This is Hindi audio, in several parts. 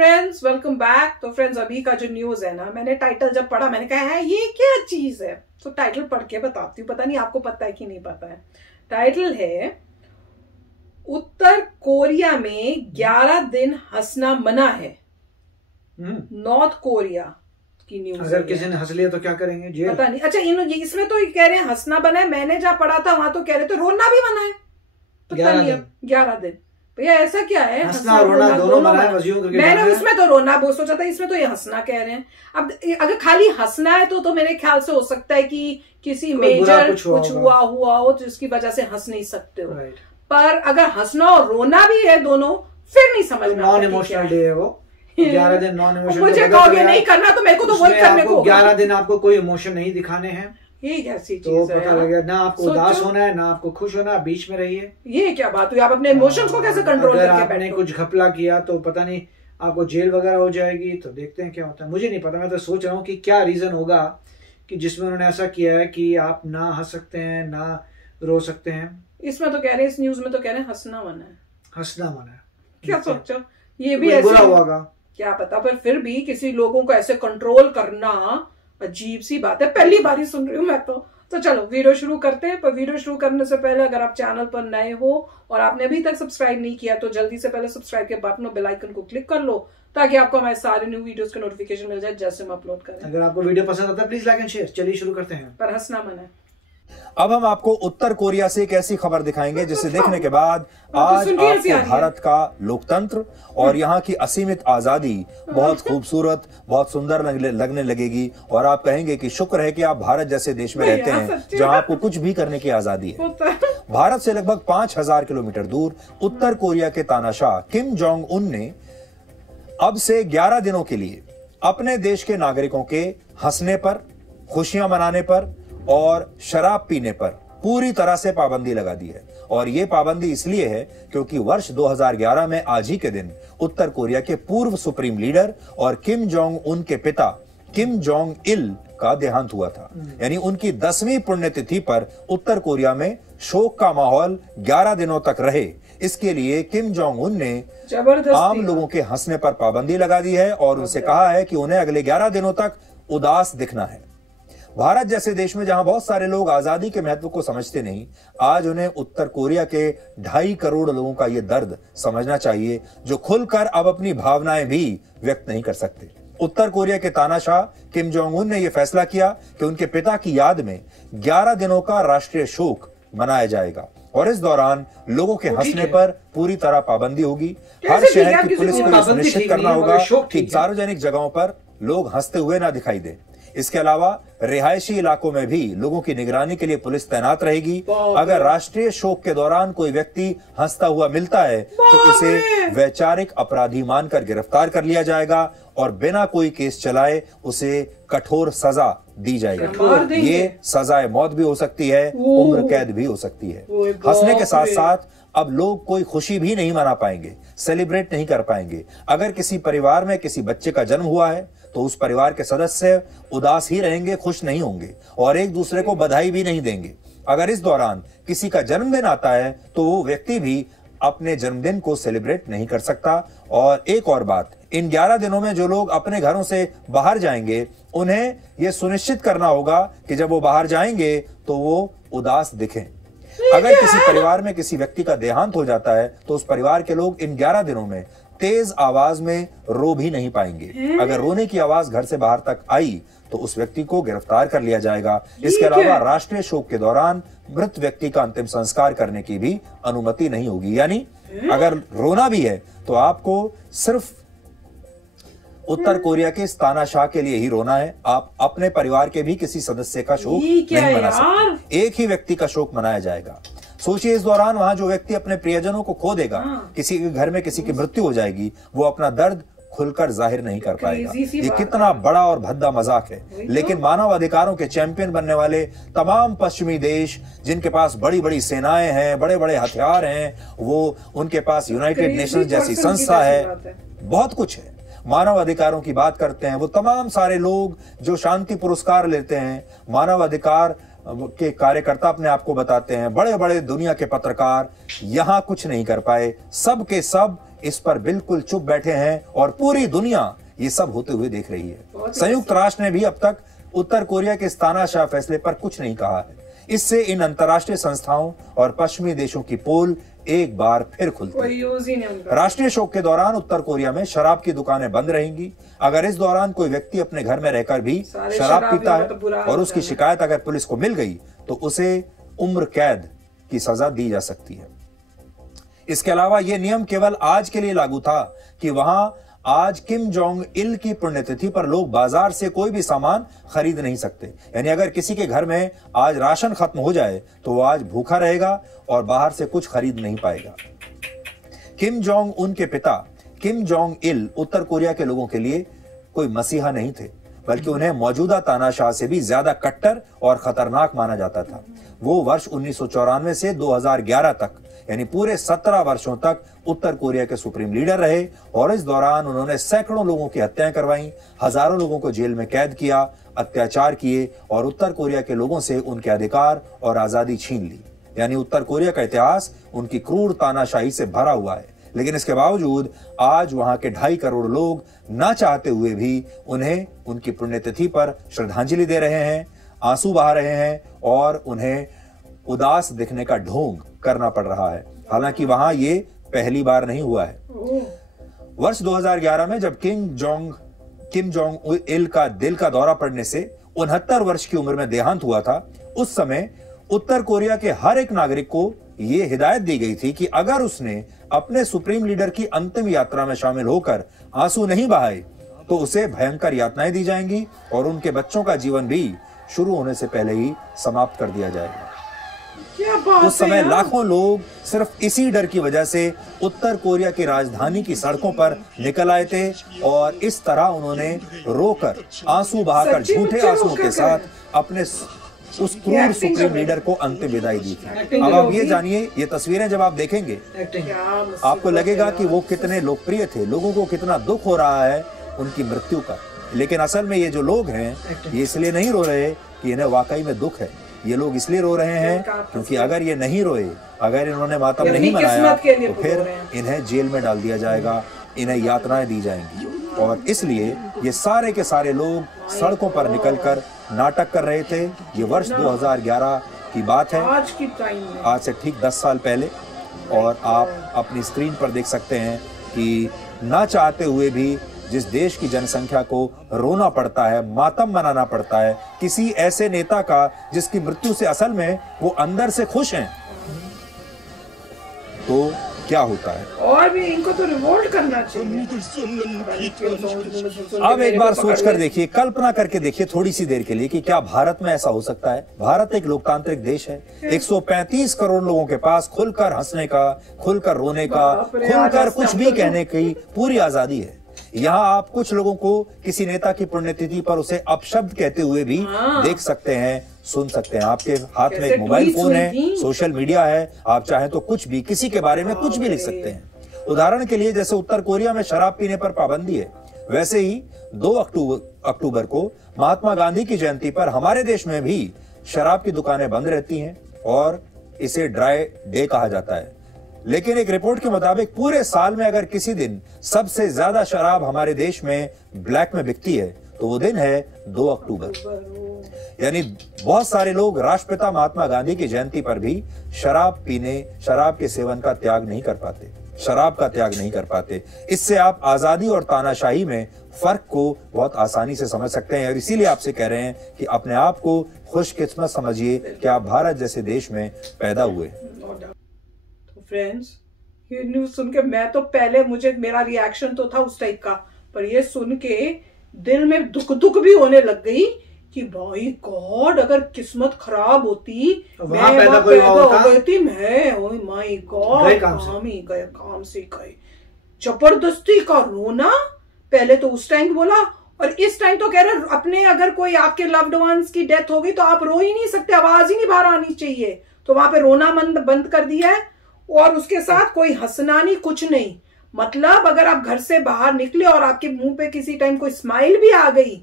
Friends, welcome back. तो फ्रेंड्स, अभी का जो न्यूज है ना, मैंने टाइटल जब पढ़ा मैंने कहा है ये क्या चीज है। तो टाइटल पढ़ के बताती हूँ, पता नहीं आपको पता है कि नहीं पता है। टाइटल है उत्तर कोरिया में 11 दिन हंसना मना है। नॉर्थ कोरिया की न्यूज। अगर किसी ने हंस लिया तो क्या करेंगे? जेल? पता नहीं। अच्छा, इसमें तो कह रहे हैं हंसना बना है। मैंने जहाँ पढ़ा था वहां तो कह रहे थे रोना भी मना है। पता नहीं 11 दिन भैया ऐसा क्या है? हंसना रोना दोनों मना है। मैंने उसमें तो रोना वो सोचा था, इसमें तो ये हंसना कह रहे हैं। अब अगर खाली हंसना है तो मेरे ख्याल से हो सकता है कि किसी मेजर कुछ हुआ हो जिसकी वजह से हंस नहीं सकते हो। पर अगर हंसना और रोना भी है दोनों, फिर नहीं समझ में। नॉन इमोशनल डे है वो। 11 दिन नॉन इमोशनल। मुझे कहोगे नहीं करना तो मेरे को तो वही करने को। 11 दिन आपको कोई इमोशन नहीं दिखाने हैं। ये कैसी चीज तो पता लगे ना आपको उदास होना है ना आपको खुश होना है, बीच में रहिए। ये क्या बात हुई? आप अपने इमोशंस को कैसे कंट्रोल करके बैठे? आपने कुछ घपला किया तो पता नहीं आपको जेल वगैरह हो जाएगी। तो देखते हैं क्या होता है। मुझे नहीं पता, मैं तो सोच रहा हूँ कि क्या रीजन होगा कि जिसमें उन्होंने ऐसा किया है कि आप ना हंस सकते हैं ना रो सकते हैं। इसमें तो कह रहे हैं, इस न्यूज में तो कह रहे हैं हंसना मना है। हंसना मना है। क्या सोचो, ये भी ऐसे बुरा होगा क्या पता। पर फिर भी किसी लोगों को ऐसे कंट्रोल करना अजीब सी बात है। पहली बार ही सुन रही हूँ मैं तो चलो वीडियो शुरू करते हैं। पर वीडियो शुरू करने से पहले अगर आप चैनल पर नए हो और आपने अभी तक सब्सक्राइब नहीं किया तो जल्दी से पहले सब्सक्राइब के बटन और बेल आइकन को क्लिक कर लो ताकि आपको हमारे सारे न्यू वीडियोस के नोटिफिकेशन मिल जाए जैसे हम अपलोड करें। अगर आपको वीडियो पसंद आता है प्लीज लाइक एंड शेयर। चलिए शुरू करते हैं। पर हंसना मना है। अब हम आपको उत्तर कोरिया से एक ऐसी खबर दिखाएंगे जिसे देखने के बाद आज आपको भारत का लोकतंत्र और यहाँ की असीमित आजादी बहुत खूबसूरत, बहुत सुंदर लगने लगेगी और आप कहेंगे कि शुक्र है कि आप भारत जैसे देश में रहते हैं जहाँ आपको कुछ भी करने की आजादी है। भारत से लगभग 5000 किलोमीटर दूर उत्तर कोरिया के तानाशाह किम जोंग उन ने अब से 11 दिनों के लिए अपने देश के नागरिकों के हंसने पर, खुशियां मनाने पर और शराब पीने पर पूरी तरह से पाबंदी लगा दी है। और यह पाबंदी इसलिए है क्योंकि वर्ष 2011 में आज ही के दिन उत्तर कोरिया के पूर्व सुप्रीम लीडर और किम जोंग उन के पिता किम जोंग इल का देहांत हुआ था। यानी उनकी 10वीं पुण्यतिथि पर उत्तर कोरिया में शोक का माहौल 11 दिनों तक रहे, इसके लिए किम जोंग उन ने आम लोगों के हंसने पर पाबंदी लगा दी है और उनसे कहा है कि उन्हें अगले 11 दिनों तक उदास दिखना है। भारत जैसे देश में जहां बहुत सारे लोग आजादी के महत्व को समझते नहीं, आज उन्हें उत्तर कोरिया के 2.5 करोड़ लोगों का यह दर्द समझना चाहिए जो खुलकर अब अपनी भावनाएं भी व्यक्त नहीं कर सकते। उत्तर कोरिया के तानाशाह किम जोंग उन ने यह फैसला किया कि उनके पिता की याद में 11 दिनों का राष्ट्रीय शोक मनाया जाएगा और इस दौरान लोगों के हंसने पर पूरी तरह पाबंदी होगी। हर शहर की पुलिस को यह सुनिश्चित करना होगा कि सार्वजनिक जगहों पर लोग हंसते हुए ना दिखाई दे। इसके अलावा रिहायशी इलाकों में भी लोगों की निगरानी के लिए पुलिस तैनात रहेगी। अगर राष्ट्रीय शोक के दौरान कोई व्यक्ति हंसता हुआ मिलता है तो उसे वैचारिक अपराधी मानकर गिरफ्तार कर लिया जाएगा और बिना कोई केस चलाए उसे कठोर सजा दी जाएगी। ये सजाए मौत भी हो सकती है, उम्र कैद भी हो सकती है। हंसने के साथ साथ अब लोग कोई खुशी भी नहीं मना पाएंगे, सेलिब्रेट नहीं कर पाएंगे। अगर किसी परिवार में किसी बच्चे का जन्म हुआ है तो उस परिवार के सदस्य उदास ही रहेंगे, खुश नहीं होंगे और एक दूसरे को बधाई भी नहीं देंगे। अगर इस दौरान किसी का जन्मदिन आता है तो वो व्यक्ति भी अपने जन्मदिन को सेलिब्रेट नहीं कर सकता। और एक और बात, इन 11 दिनों में जो लोग अपने घरों से बाहर जाएंगे उन्हें यह सुनिश्चित करना होगा कि जब वो बाहर जाएंगे तो वो उदास दिखें। अगर किसी परिवार में किसी व्यक्ति का देहांत हो जाता है तो उस परिवार के लोग इन 11 दिनों में तेज आवाज में रो भी नहीं पाएंगे। अगर रोने की आवाज घर से बाहर तक आई तो उस व्यक्ति को गिरफ्तार कर लिया जाएगा। इसके अलावा राष्ट्रीय शोक के दौरान मृत व्यक्ति का अंतिम संस्कार करने की भी अनुमति नहीं होगी। यानी अगर रोना भी है तो आपको सिर्फ उत्तर कोरिया के तानाशाह के लिए ही रोना है। आप अपने परिवार के भी किसी सदस्य का शोक नहीं मना सकते। एक ही व्यक्ति का शोक मनाया जाएगा। सोचिए, इस दौरान वहां जो व्यक्ति अपने प्रियजनों को खो देगा, किसी के घर में किसी की मृत्यु हो जाएगी, वो अपना दर्द खुलकर जाहिर नहीं कर पाएगा। ये कितना बड़ा और भद्दा मजाक है। लेकिन मानव अधिकारों के चैंपियन बनने वाले तमाम पश्चिमी देश जिनके पास बड़ी बड़ी सेनाएं हैं, बड़े बड़े हथियार हैं, वो उनके पास यूनाइटेड नेशंस जैसी संस्था है, बहुत कुछ है, मानव अधिकारों की बात करते हैं। वो तमाम सारे लोग जो शांति पुरस्कार लेते हैं, मानव अधिकार के कार्यकर्ता अपने आप को बताते हैं, बड़े बड़े दुनिया के पत्रकार यहां कुछ नहीं कर पाए, सब के सब इस पर बिल्कुल चुप बैठे हैं और पूरी दुनिया ये सब होते हुए देख रही है। संयुक्त राष्ट्र ने भी अब तक उत्तर कोरिया के इस तानाशाह फैसले पर कुछ नहीं कहा है। इससे इन अंतर्राष्ट्रीय संस्थाओं और पश्चिमी देशों की पोल एक बार फिर खुलती है। राष्ट्रीय शोक के दौरान उत्तर कोरिया में शराब की दुकानें बंद रहेंगी। अगर इस दौरान कोई व्यक्ति अपने घर में रहकर भी शराब पीता है और उसकी शिकायत अगर पुलिस को मिल गई तो उसे उम्र कैद की सजा दी जा सकती है। इसके अलावा यह नियम केवल आज के लिए लागू था कि वहां आज किम जोंग इल की पुण्यतिथि पर लोग बाजार से कोई भी सामान खरीद नहीं सकते। यानी अगर किसी के घर में आज राशन खत्म हो जाए तो वो आज भूखा रहेगा और बाहर से कुछ खरीद नहीं पाएगा। किम जोंग उन के पिता किम जोंग इल उत्तर कोरिया के लोगों के लिए कोई मसीहा नहीं थे, बल्कि उन्हें मौजूदा तानाशाह से भी ज्यादा कट्टर और खतरनाक माना जाता था। वो वर्ष 1994 से 2011 तक यानी पूरे 17 वर्षों तक उत्तर कोरिया के सुप्रीम लीडर रहे और इस दौरान उन्होंने सैकड़ों लोगों की हत्याएं करवाई, हजारों लोगों को जेल में कैद किया, अत्याचार किए और उत्तर कोरिया के लोगों से उनके अधिकार और आजादी छीन ली। यानी उत्तर कोरिया का इतिहास उनकी क्रूर तानाशाही से भरा हुआ है। लेकिन इसके बावजूद आज वहां के 2.5 करोड़ लोग ना चाहते हुए भी उन्हें उनकी पुण्यतिथि पर श्रद्धांजलि दे रहे हैं, आंसू बहा रहे हैं और उन्हें उदास दिखने का ढोंग करना पड़ रहा है। हालांकि वहां ये पहली बार नहीं हुआ है। वर्ष 2011 में जब किम जोंग इल का दिल का दौरा पड़ने से 69 वर्ष की उम्र में देहांत हुआ था, उस समय उत्तर कोरिया के हर एक नागरिक को यह हिदायत दी गई थी कि अगर उसने अपने सुप्रीम लीडर की अंतिम यात्रा में शामिल होकर आंसू नहीं बहाए तो उसे भयंकर यातनाएं दी जाएंगी और उनके बच्चों का जीवन भी शुरू होने से पहले ही समाप्त कर दिया जाएगा। उस समय लाखों लोग सिर्फ इसी डर की वजह से उत्तर कोरिया की राजधानी की सड़कों पर निकल आए थे और इस तरह उन्होंने रोकर आंसू बहाकर झूठे आंसुओं के साथ अपने उस क्रूर सुप्रीम लीडर को अंतिम विदाई दी थी। अब आप ये जानिए, ये तस्वीरें जब आप देखेंगे आपको लगेगा कि वो कितने लोकप्रिय थे, लोगों को कितना दुख हो रहा है उनकी मृत्यु का। लेकिन असल में ये जो लोग हैं ये इसलिए नहीं रो रहे कि इन्हें वाकई में दुख है, ये लोग इसलिए रो रहे हैं क्योंकि अगर ये नहीं रोए, अगर इन्होंने मातम नहीं मनाया तो फिर इन्हें जेल में डाल दिया जाएगा, इन्हें यातनाएं दी जाएंगी। और इसलिए ये सारे के सारे लोग सड़कों पर निकलकर नाटक कर रहे थे। ये वर्ष 2011 की बात है, आज से ठीक 10 साल पहले। और आप अपनी स्क्रीन पर देख सकते हैं कि ना चाहते हुए भी जिस देश की जनसंख्या को रोना पड़ता है, मातम मनाना पड़ता है किसी ऐसे नेता का जिसकी मृत्यु से असल में वो अंदर से खुश हैं, तो क्या होता है। और भी इनको तो रिवोल्ट करना चाहिए। अब एक बार सोचकर देखिए, कल्पना करके देखिए थोड़ी सी देर के लिए कि क्या भारत में ऐसा हो सकता है। भारत एक लोकतांत्रिक देश है, 135 करोड़ लोगों के पास खुलकर हंसने का, खुलकर रोने का, खुलकर कुछ भी कहने की पूरी आजादी है। यहाँ आप कुछ लोगों को किसी नेता की पुण्यतिथि पर उसे अपशब्द कहते हुए भी देख सकते हैं, सुन सकते हैं। आपके हाथ में एक मोबाइल फोन है, सोशल मीडिया है, आप चाहें तो कुछ भी किसी के बारे में कुछ भी लिख सकते हैं। उदाहरण के लिए जैसे उत्तर कोरिया में शराब पीने पर पाबंदी है, वैसे ही 2 अक्टूबर को महात्मा गांधी की जयंती पर हमारे देश में भी शराब की दुकानें बंद रहती हैं और इसे ड्राई डे कहा जाता है। लेकिन एक रिपोर्ट के मुताबिक पूरे साल में अगर किसी दिन सबसे ज्यादा शराब हमारे देश में ब्लैक में बिकती है तो वो दिन है 2 अक्टूबर। यानी बहुत सारे लोग राष्ट्रपिता महात्मा गांधी की जयंती पर भी शराब के सेवन का त्याग नहीं कर पाते, शराब का त्याग नहीं कर पाते। इससे आप आजादी और तानाशाही में फर्क को बहुत आसानी से समझ सकते हैं और इसीलिए आपसे कह रहे हैं कि अपने आप को खुशकिस्मत समझिए कि आप भारत जैसे देश में पैदा हुए। फ्रेंड्स, ये न्यूज सुन के मैं तो पहले मेरा रिएक्शन तो था उस टाइप का, पर ये सुन के दिल में दुख भी होने लग गई कि भाई गॉड, अगर किस्मत खराब होती मैं पैदा हो गई, मैं ओ माय गॉड काम से गए। जबरदस्ती का रोना, पहले तो उस टाइम बोला और इस टाइम तो कह रहे अपने अगर कोई आपके लव्ड वंस की डेथ हो गई तो आप रो ही नहीं सकते, आवाज ही नहीं बाहर आनी चाहिए, तो वहां पे रोना बंद कर दिया है। और उसके साथ कोई हंसना नहीं, कुछ नहीं। मतलब अगर आप घर से बाहर निकले और आपके मुंह पे किसी टाइम कोई स्माइल भी आ गई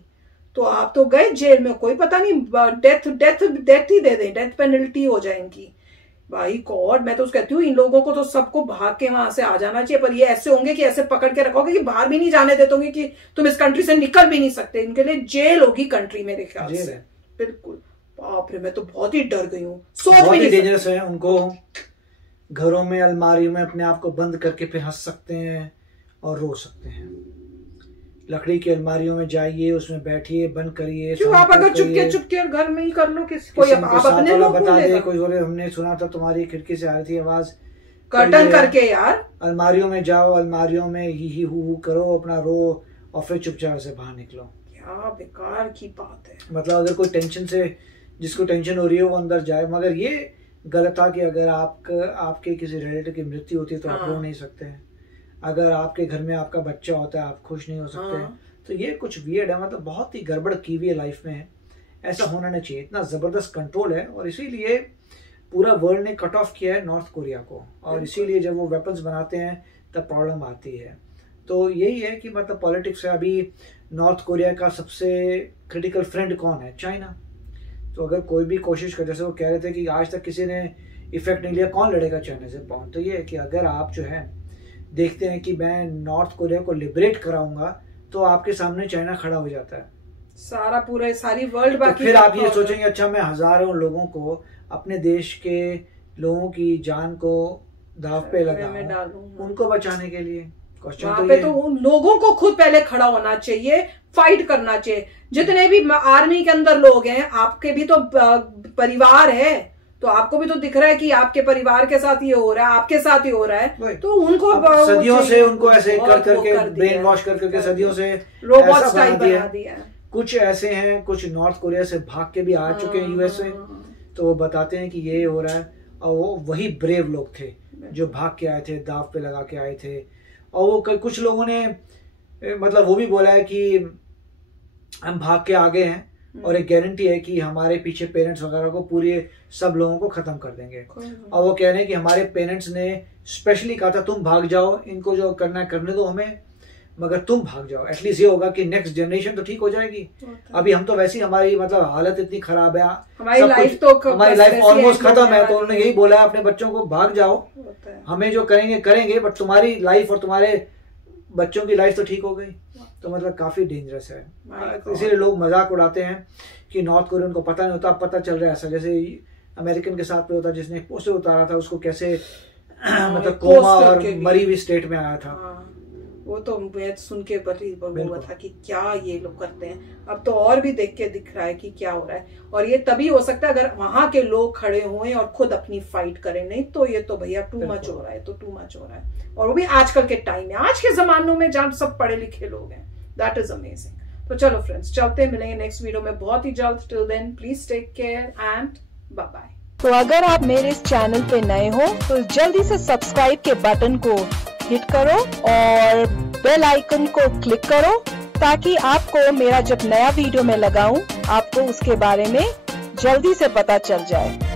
तो आप तो गए जेल में, कोई पता नहीं डेथ ही दे दें, डेथ पेनल्टी हो जाए इनकी। भाई गॉड, मैं तो कहती हूँ इन लोगों को तो सबको भाग के वहां से आ जाना चाहिए, पर ये ऐसे होंगे कि ऐसे पकड़ के रखोगे कि बाहर भी नहीं जाने देते होंगे कि तुम इस कंट्री से निकल भी नहीं सकते। इनके लिए जेल होगी कंट्री मेरे ख्याल से। बिल्कुल, बाप रे, मैं तो बहुत ही डर गई हूँ, सोच भी नहीं डेंजरस है। उनको घरों में अलमारियों में अपने आप को बंद करके फिर हंस सकते हैं और रो सकते हैं। लकड़ी की अलमारियों में जाइए, उसमें बैठिए, बंद करिए। क्यों आप अगर चुपके और घर में ही कर लो, कोई आप अपने लोग बता दे, कोई बोले हमने सुना था तुम्हारी खिड़की से आ रही थी आवाज, कर्टन करके यार। अलमारियों में जाओ, अलमारियों में ही हु करो, अपना रो और फिर चुपचाप से बाहर निकलो। क्या बेकार की बात है। मतलब अगर कोई टेंशन से, जिसको टेंशन हो रही है वो अंदर जाए। मगर ये गलत था कि अगर आपके किसी रिलेटिव की मृत्यु होती है तो आप रो नहीं सकते हैं। अगर आपके घर में आपका बच्चा होता है आप खुश नहीं हो सकते हैं। तो ये कुछ वियर्ड है, मतलब बहुत ही गड़बड़ की हुई है लाइफ में। ऐसा होना नहीं चाहिए। इतना जबरदस्त कंट्रोल है और इसीलिए पूरा वर्ल्ड ने कट ऑफ किया है नॉर्थ कोरिया को, और इसीलिए जब वो वेपन्स बनाते हैं तब प्रॉब्लम आती है। तो यही है कि मतलब पॉलिटिक्स है। अभी नॉर्थ कोरिया का सबसे क्रिटिकल फ्रेंड कौन है? चाइना। तो अगर कोई भी कोशिश कर, जैसे वो कह रहे थे कि आज तक किसी ने इफेक्ट नहीं लिया, कौन लड़ेगा चाइना से? पॉइंट तो ये है कि अगर आप जो है देखते हैं कि मैं नॉर्थ कोरिया को लिबरेट कराऊंगा तो आपके सामने चाइना खड़ा हो जाता है, सारा पूरे सारी वर्ल्ड। बाकी तो फिर आप ये सोचेंगे अच्छा मैं हजारों लोगों को, अपने देश के लोगों की जान को दाव पे लगाऊं उनको बचाने के लिए। वहां पे तो उन लोगों को खुद पहले खड़ा होना चाहिए, फाइट करना चाहिए। जितने भी आर्मी के अंदर लोग हैं, आपके भी तो परिवार है, तो आपको भी तो दिख रहा है कि आपके परिवार के साथ ये हो रहा है, आपके साथ ही हो रहा है। तो उनको सदियों से उनको ऐसे कर करके ब्रेन वॉश कर करके सदियों से रोबोट स्टाइल बना दिया। कुछ ऐसे हैं, कुछ नॉर्थ कोरिया से भाग के भी आ चुके हैं यूएस से, तो वो बताते हैं कि ये हो रहा है। और वो वही ब्रेव लोग थे जो भाग के आए थे, दाव पे लगा के आए थे। और वो कुछ लोगों ने मतलब वो भी बोला है कि हम भाग के आगे हैं और एक गारंटी है कि हमारे पीछे पेरेंट्स वगैरह को पूरे सब लोगों को खत्म कर देंगे। और वो कह रहे हैं कि हमारे पेरेंट्स ने स्पेशली कहा था तुम भाग जाओ, इनको जो करना है करने दो हमें, मगर तुम भाग जाओ। एटलीस्ट ये होगा कि नेक्स्ट जनरेशन तो ठीक हो जाएगी। अभी हम तो वैसे ही हमारी मतलब हालत इतनी खराब है, हमारी लाइफ ऑलमोस्ट खत्म है। तो उन्होंने यही बोला है अपने बच्चों को भाग जाओ, हमें जो करेंगे करेंगे, बट तुम्हारी लाइफ और तुम्हारे बच्चों की लाइफ तो ठीक हो गई। तो मतलब काफी डेंजरस है। इसीलिए लोग मजाक उड़ाते हैं कि नॉर्थ कोरियन को पता नहीं होता, अब पता चल रहा है। ऐसा जैसे अमेरिकन के साथ पे होता, जिसने एक पोस्टर उतारा था उसको कैसे मतलब कोमा और मरी हुई स्टेट में आया था। वो तो मैं सुन के हुआ था कि क्या ये लोग करते हैं। अब तो और भी देख के दिख रहा है कि क्या हो रहा है। और ये तभी हो सकता है अगर वहां के लोग खड़े हुए और खुद अपनी फाइट करें, नहीं तो ये तो भैया टू मच हो रहा है, तो टू मच हो रहा है। और वो भी आजकल के टाइम में, आज के जमानों में जहाँ सब पढ़े लिखे लोग हैं। That is amazing. तो चलो फ्रेंड्स, चलते मिलेंगे नेक्स्ट वीडियो में बहुत ही जल्द। Till then please take care and bye bye. तो अगर आप मेरे इस चैनल पे नए हो तो जल्दी से सब्सक्राइब के बटन को हिट करो और बेल आइकन को क्लिक करो, ताकि आपको मेरा जब नया वीडियो मैं लगाऊं आपको उसके बारे में जल्दी से पता चल जाए।